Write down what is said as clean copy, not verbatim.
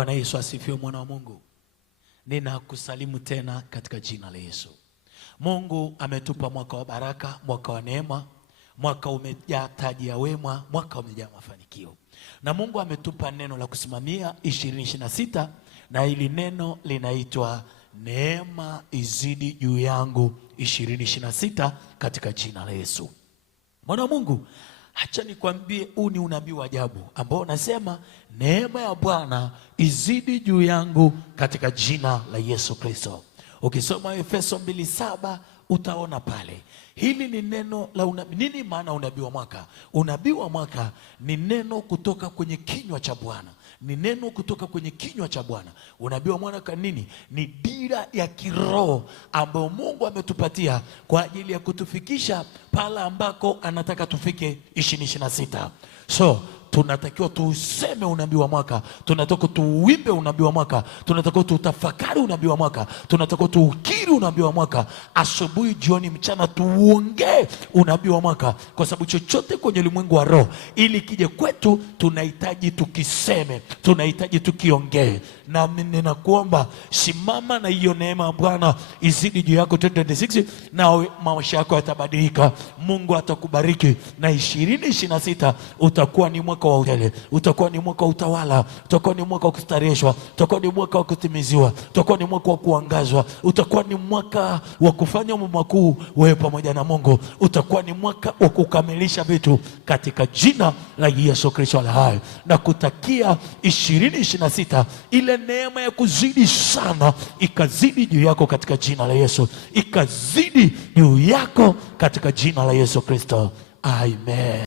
Bwana Yesu asifiwe, mwana wa Mungu. Ninakusalimu tena katika jina la Yesu. Mungu ametupa mwaka wa baraka, mwaka wa neema, mwaka umejaa taji ya wema, mwaka umejaa mafanikio. Na Mungu ametupa neno la kusimamia 2026, na hili neno linaitwa neema izidi juu yangu 2026 katika jina la Yesu. Mwana wa Mungu, acha nikwambie, huu ni unabii wa ajabu ambao unasema neema ya Bwana izidi juu yangu katika jina la Yesu Kristo. Ukisoma Efeso 2:7 utaona pale. Hili ni neno la unabii. Nini maana unabii wa mwaka? Unabii wa mwaka ni neno kutoka kwenye kinywa cha Bwana. Ni neno kutoka kwenye kinywa cha Bwana. Unabii wa mwaka nini? Ni dira ya kiroho ambayo Mungu ametupatia kwa ajili ya kutufikisha pale ambako anataka tufike 2026. So tunatakiwa tuuseme unabii wa mwaka, tunatakiwa tuuimbe unabii wa mwaka, tunatakiwa tutafakari unabii wa mwaka, tunatakiwa tuukiri unabii wa mwaka, asubuhi, jioni, mchana tuongee unabii wa mwaka, kwa sababu chochote kwenye ulimwengu wa roho ili kije kwetu tunahitaji tukiseme, tunahitaji tukiongee. Na ninakuomba simama na hiyo neema ya Bwana izidi juu yako 2026, na maisha yako yatabadilika. Mungu atakubariki na 2026 utakuwa ni mwaka wa utele, utakuwa ni mwaka wa utawala, utakuwa ni mwaka wa kustareheshwa, utakuwa ni mwaka wa kutimiziwa, utakuwa ni mwaka wa kuangazwa, utakuwa ni mwaka wa kufanya mambo makuu wewe pamoja na Mungu, utakuwa ni mwaka wa kukamilisha vitu katika jina la Yesu Kristo aliye hai. Na kutakia 2026 ile neema ya kuzidi sana ikazidi juu yako katika jina la Yesu, ikazidi juu yako katika jina la Yesu Kristo. Amen.